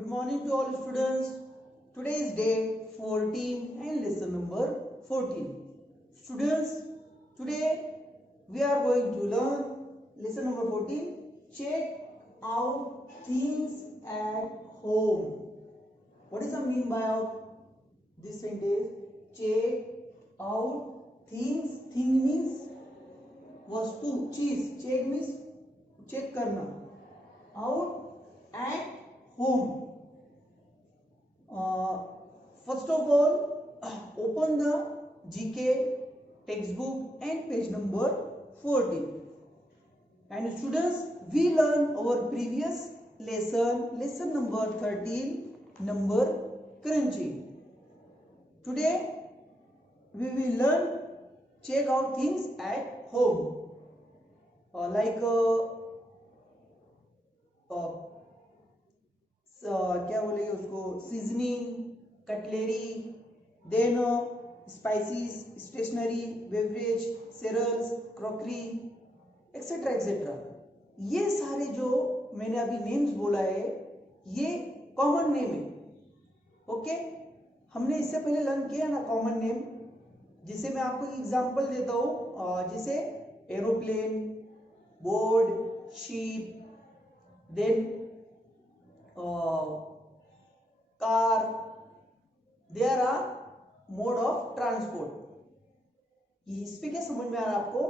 Good morning to all students. Today is day 14 and lesson number 14. Students, today we are going to learn lesson number 14. Check out things at home. What is the mean by this sentence? Check out things. Thing means वस्तु, चीज. Check means check करना. Out at home. First of all, open the GK textbook and page number 14. And students, we learn our previous lesson number 13, number crunching. Today we will learn check out things at home, क्या बोलेंगे उसको, seasoning, cutlery, then spices, stationery, beverage, cereals, crockery, etcetera etcetera. ये सारे जो मैंने अभी names बोला है ये कॉमन नेम है. ओके, हमने इससे पहले लर्न किया ना कॉमन नेम. जिसे मैं आपको एग्जांपल देता हूँ, जैसे aeroplane, boat, ship, then car. There are mode of transport. इस पे क्या समझ में आ रहा है आपको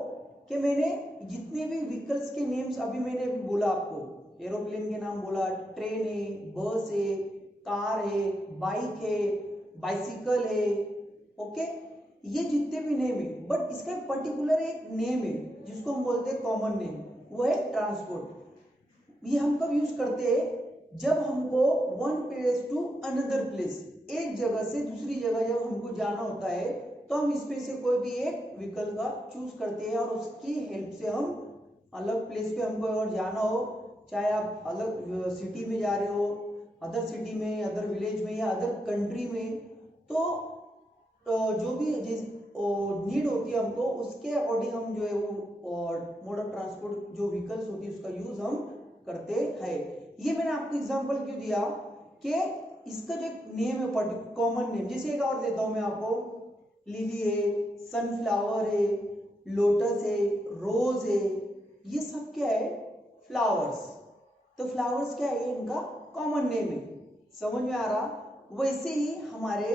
कि मैंने जितने भी व्हीकल्स के नेम्स अभी मैंने बोला आपको, एरोप्लेन के नाम बोला, ट्रेन है, बस है, कार है, बाइक है, बाइसिकल है. ओके, ये जितने भी नेम है, बट इसका पर्टिकुलर एक नेम है जिसको हम बोलते हैं कॉमन नेम, वो है ट्रांसपोर्ट. ये हम कब यूज करते हैं? जब हमको one place to another place, एक जगह से दूसरी जगह जब हमको जाना होता है तो हम इसमें से कोई भी एक व्हीकल का चूज करते हैं और उसकी हेल्प से हम अलग प्लेस पे हमको अगर जाना हो, चाहे आप अलग सिटी में जा रहे हो, अदर सिटी में, अदर विलेज में या अदर कंट्री में, तो जो भी नीड होती है हमको उसके अकॉर्डिंग हम जो है वो मोड ऑफ ट्रांसपोर्ट जो व्हीकल्स होती है उसका यूज हम करते हैं. ये मैंने आपको एग्जांपल क्यों दिया कि इसका जो नेम है कॉमन नेम, जैसे एक और देता हूं मैं आपको, लिली है, सनफ्लावर है, लोटस है, रोज है, ये सब क्या है? फ्लावर्स. तो फ्लावर्स क्या है? इनका कॉमन नेम है. समझ में आ रहा? वैसे ही हमारे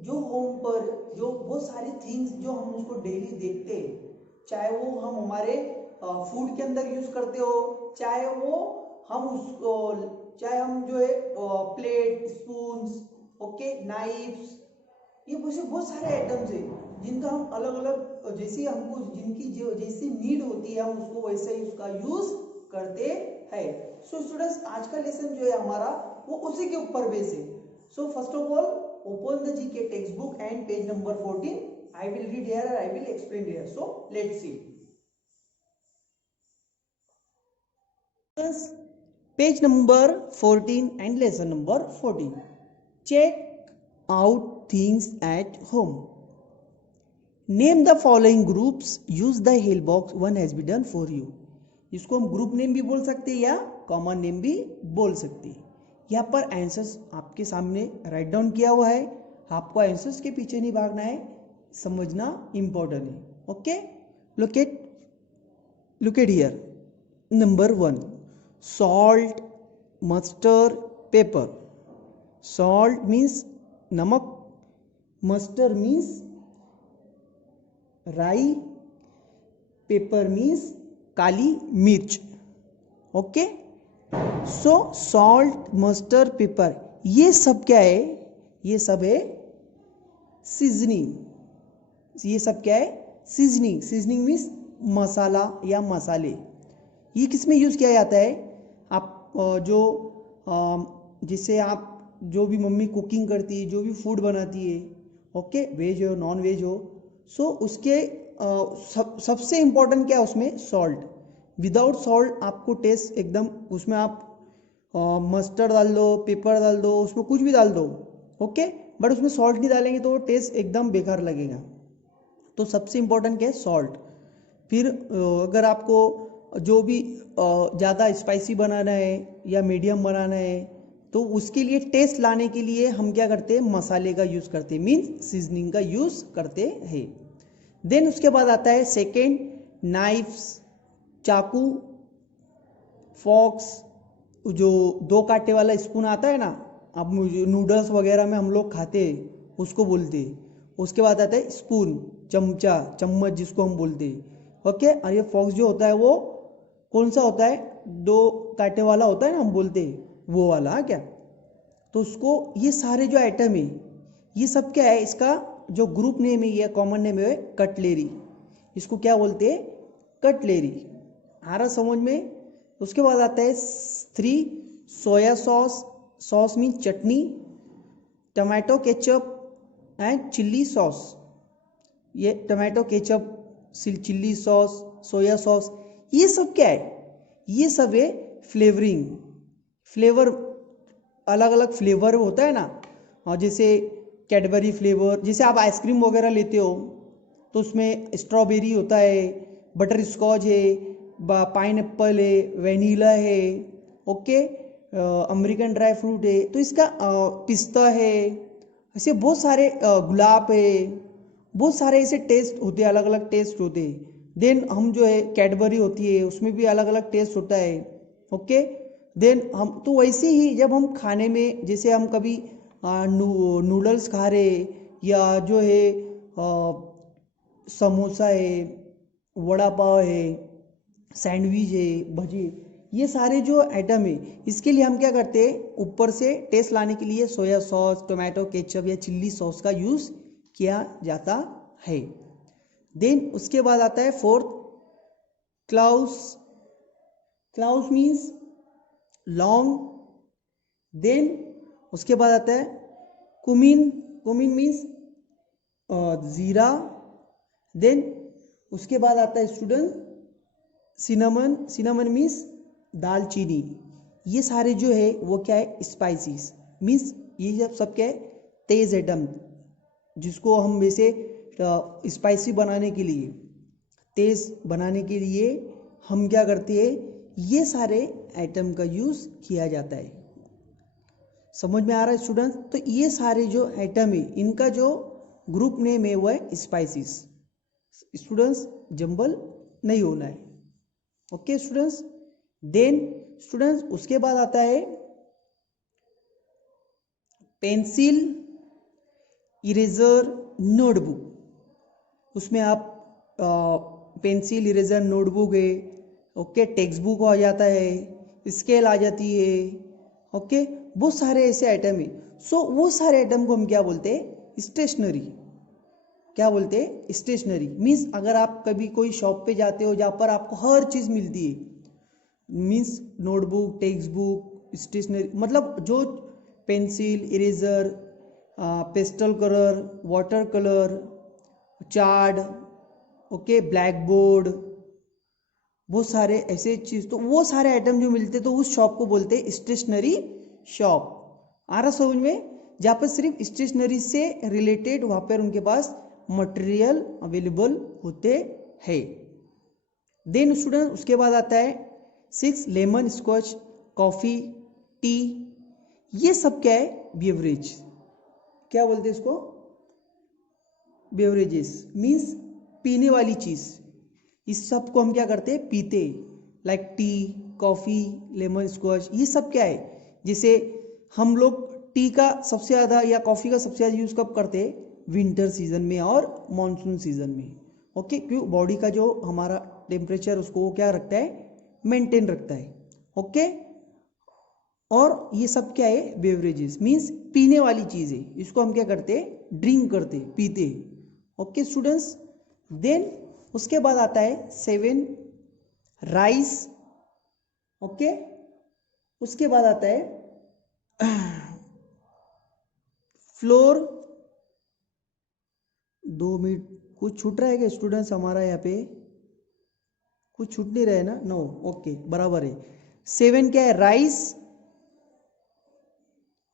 जो होम पर जो वो सारी थिंग्स जो हम उसको डेली देखते हैं, चाहे वो हम हमारे फूड के अंदर यूज करते हो, चाहे वो हम उसको, चाहे हम जो है प्लेट, स्पून्स, ओके, नाइफ्स, ये बहुत सारे आइटम्स है जिनका हम अलग अलग जैसे हमको जिनकी जो जैसी नीड होती है हम उसको वैसे ही उसका यूज करते हैं. सो स्टूडेंट्स, आज का लेसन जो है हमारा वो उसी के ऊपर बेस है. So first of all open the GK textbook and page number 14. I will read here and I will explain here. So let's see. Page number 14 and lesson number 14. Check out things at home. Name the following groups. Use the help box. One has been done for you. इसको हम group name भी बोल सकते हैं या common name भी बोल सकते हैं. यहाँ पर आंसर्स आपके सामने राइट डाउन किया हुआ है. आपको आंसर्स के पीछे नहीं भागना है, समझना इंपॉर्टेंट है. Okay, look at here. Number 1, salt, mustard, paper. Salt means नमक, मस्टर्ड मीन्स राई, पेपर मीन्स काली मिर्च. ओके, सो सॉल्ट, मस्टर्ड, पेपर, ये सब क्या है? ये सब है सीजनिंग. ये सब क्या है? सीजनिंग. सीजनिंग मीन्स मसाला या मसाले. ये किस में यूज किया जाता है? आप जो जिससे आप जो भी मम्मी कुकिंग करती है, जो भी फूड बनाती है, ओके, वेज हो नॉन वेज हो, सो उसके सबसे इंपॉर्टेंट क्या है उसमें? सॉल्ट. विदाउट सॉल्ट आपको टेस्ट एकदम, उसमें आप मस्टर्ड डाल दो, पेपर डाल दो, उसमें कुछ भी डाल दो, ओके, बट उसमें सॉल्ट नहीं डालेंगे तो टेस्ट एकदम बेकार लगेगा. तो सबसे इंपॉर्टेंट क्या है? सॉल्ट. फिर अगर आपको जो भी ज़्यादा स्पाइसी बनाना है या मीडियम बनाना है तो उसके लिए टेस्ट लाने के लिए हम क्या करते हैं, मसाले का यूज़ करते हैं, मीन्स सीजनिंग का यूज़ करते हैं। देन उसके बाद आता है सेकेंड, नाइफ्स, चाकू, फॉक्स, जो 2 कांटे वाला स्पून आता है ना, अब नूडल्स वगैरह में हम लोग खाते हैं उसको बोलते हैं। उसके बाद आता है स्पून, चमचा, चम्मच जिसको हम बोलते हैं, ओके। और ये फॉक्स जो होता है वो कौन सा होता है, 2 कांटे वाला होता है ना, हम बोलते हैं वो वाला, हाँ क्या। तो उसको, ये सारे जो आइटम है ये सब क्या है, इसका जो ग्रुप नेम है या कॉमन नेम है कटलेरी। इसको क्या बोलते हैं, कटलेरी। आ रहा समझ में। उसके बाद आता है 3, सोया सॉस, सॉस मीन चटनी, tomato ketchup and chilli sauce. ये tomato ketchup, chilli sauce, soya sauce, ये सब क्या है, ये सब है फ्लेवरिंग। फ्लेवर, अलग अलग फ्लेवर होता है ना, और जैसे कैडबरी फ्लेवर, जैसे आप आइसक्रीम वगैरह लेते हो तो उसमें स्ट्रॉबेरी होता है, बटर स्कॉच है, पाइनएप्पल है, वेनिला है, ओके, अमेरिकन ड्राई फ्रूट है, तो इसका पिस्ता है, ऐसे बहुत सारे, गुलाब है, बहुत सारे ऐसे टेस्ट होते हैं, अलग अलग टेस्ट होते हैं। देन हम जो है कैडबरी होती है उसमें भी अलग अलग टेस्ट होता है, ओके। देन हम तो वैसे ही जब हम खाने में, जैसे हम कभी नूडल्स खा रहे, या जो है समोसा है, वड़ा पाव है, सैंडविच है, भजी, ये सारे जो आइटम है इसके लिए हम क्या करते हैं, ऊपर से टेस्ट लाने के लिए सोया सॉस, टोमेटो केचप या चिल्ली सॉस का यूज़ किया जाता है। देन उसके बाद आता है फोर्थ, क्लाउस। क्लाउस मीन्स लॉन्ग। देन उसके बाद आता है कुमिन। कुमिन मीन्स जीरा। देन उसके बाद आता है स्टूडेंट सिनेमन। सिनेमन मीन्स दालचीनी। ये सारे जो है वो क्या है, स्पाइसीज मीन्स ये सब क्या है, तेज आइटम, जिसको हम वैसे स्पाइसी बनाने के लिए, तेज बनाने के लिए हम क्या करते हैं, ये सारे आइटम का यूज़ किया जाता है। समझ में आ रहा है स्टूडेंट्स। तो ये सारे जो आइटम है इनका जो ग्रुप नेम है वो है स्पाइसीज। स्टूडेंट्स जंबल नहीं होना है, ओके स्टूडेंट्स। देन स्टूडेंट्स उसके बाद आता है पेंसिल, इरेजर, नोटबुक। उसमें आप पेंसिल, इरेजर, नोटबुक है, ओके, टेक्स्ट बुक आ जाता है, स्केल आ जाती है, ओके, बहुत सारे ऐसे आइटम है। सो वो सारे आइटम को हम क्या बोलते हैं, स्टेशनरी। क्या बोलते हैं, स्टेशनरी। मीन्स अगर आप कभी कोई शॉप पे जाते हो जहाँ पर आपको हर चीज़ मिलती है, means notebook, textbook, stationery, मतलब जो pencil, eraser, pastel colour, water colour, chart, okay, blackboard, बहुत सारे ऐसे चीज़, तो वो सारे आइटम जो मिलते तो उस शॉप को बोलते हैं स्टेशनरी शॉप। आ रहा समझ में। जहाँ पर सिर्फ स्टेशनरी से रिलेटेड वहाँ पर उनके पास मटेरियल अवेलेबल होते हैं। देन स्टूडेंट उसके बाद आता है 6, लेमन स्कॉच, कॉफ़ी, टी, ये सब क्या है, बेवरेज। क्या बोलते हैं इसको, बेवरेजेस मीन्स पीने वाली चीज़। इस सब को हम क्या करते हैं, पीते, like T, coffee, lemon squash, ये सब क्या है। जैसे हम लोग टी का सबसे ज़्यादा या कॉफ़ी का सबसे ज़्यादा यूज़ कब करते हैं, विंटर सीजन में और मानसून सीजन में, ओके, क्यों, बॉडी का जो हमारा टेम्परेचर उसको वो क्या रखता है, मेंटेन रखता है, ओके। और ये सब क्या है, बेवरेजेस मीन्स पीने वाली चीज़ है, इसको हम क्या करते हैं, ड्रिंक करते, पीते, ओके स्टूडेंट्स। देन उसके बाद आता है 7, राइस, ओके। उसके बाद आता है फ्लोर। 2 मिनट, कुछ छूट रहा है क्या स्टूडेंट्स, हमारा यहाँ पे कुछ छूट नहीं रहा है ना, नो, ओके बराबर है। 7 क्या है, राइस,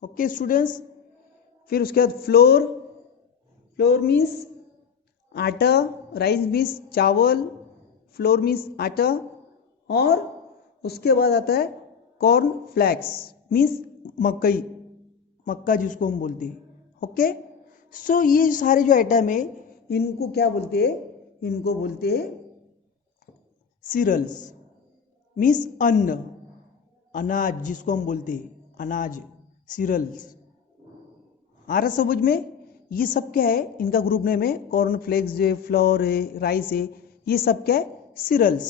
ओके स्टूडेंट्स। फिर उसके बाद फ्लोर। फ्लोर मीन्स आटा, राइस मीन्स चावल, फ्लोर मीन्स आटा। और उसके बाद आता है कॉर्न फ्लैक्स मीन्स मकई, मक्का जिसको हम बोलते हैं। ओके, सो ये सारे जो आइटम है इनको क्या बोलते हैं, इनको बोलते हैं सीरियल्स, मीन्स अन्न, अनाज जिसको हम बोलते हैं अनाज, सीरियल्स। आ रहा समझ में? ये सब क्या है, इनका ग्रुप नेम है, कॉर्नफ्लेक्स है, फ्लोर है, राइस है, ये सब क्या है, सीरियल्स।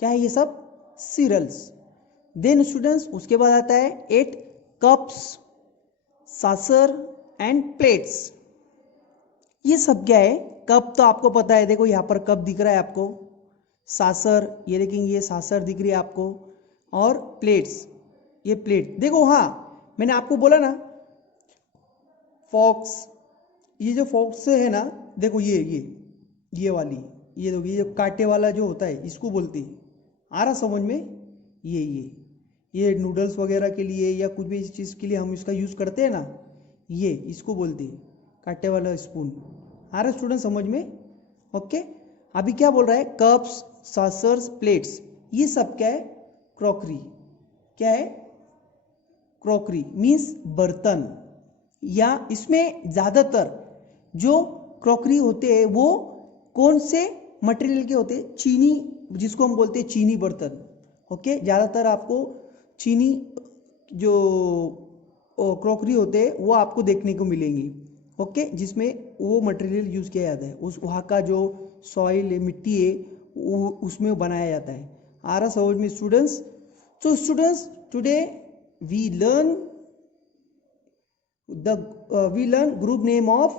क्या है ये सब, सीरियल्स। देन स्टूडेंट्स उसके बाद आता है 8 कप्स, सासर एंड प्लेट्स। ये सब क्या है, कप तो आपको पता है, देखो यहाँ पर कप दिख रहा है आपको, सासर ये देखेंगे, ये सासर दिख रही है आपको, और प्लेट्स, ये प्लेट देखो। हाँ मैंने आपको बोला ना फॉक्स, ये जो फॉक्स है ना, देखो ये वाली, ये देखो, ये जो कांटे वाला जो होता है इसको बोलते हैं। आ रहा समझ में? ये नूडल्स वगैरह के लिए या कुछ भी इस चीज़ के लिए हम इसका यूज़ करते हैं ना, ये इसको बोलते हैं कांटे वाला स्पून। आ रहा स्टूडेंट समझ में? ओके, अभी क्या बोल रहा है, कप्स, सासर्स, प्लेट्स, ये सब क्या है, क्रॉकरी। क्या है, क्रॉकरी मीन्स बर्तन। या इसमें ज़्यादातर जो क्रॉकरी होते हैं वो कौन से मटेरियल के होते हैं, चीनी, जिसको हम बोलते हैं चीनी बर्तन। ओके, ज़्यादातर आपको चीनी जो क्रॉकरी होते हैं वो आपको देखने को मिलेंगी। ओके, जिसमें वो मटेरियल यूज़ किया जाता है, उस वहाँ का जो सॉइल है, मिट्टी है, वो उसमें बनाया जाता है। आ रहा समझ में स्टूडेंट्स? तो students today we learn group name of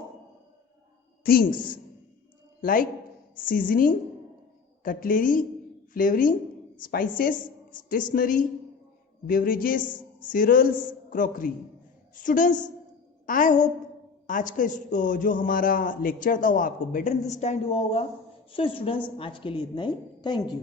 things like seasoning, cutlery, flavoring, spices, stationery, beverages, cereals, crockery. Students, I hope आज का जो हमारा लेक्चर था वो आपको बेटर अंडरस्टैंड हुआ होगा। सो स्टूडेंट्स आज के लिए इतना ही। Thank you.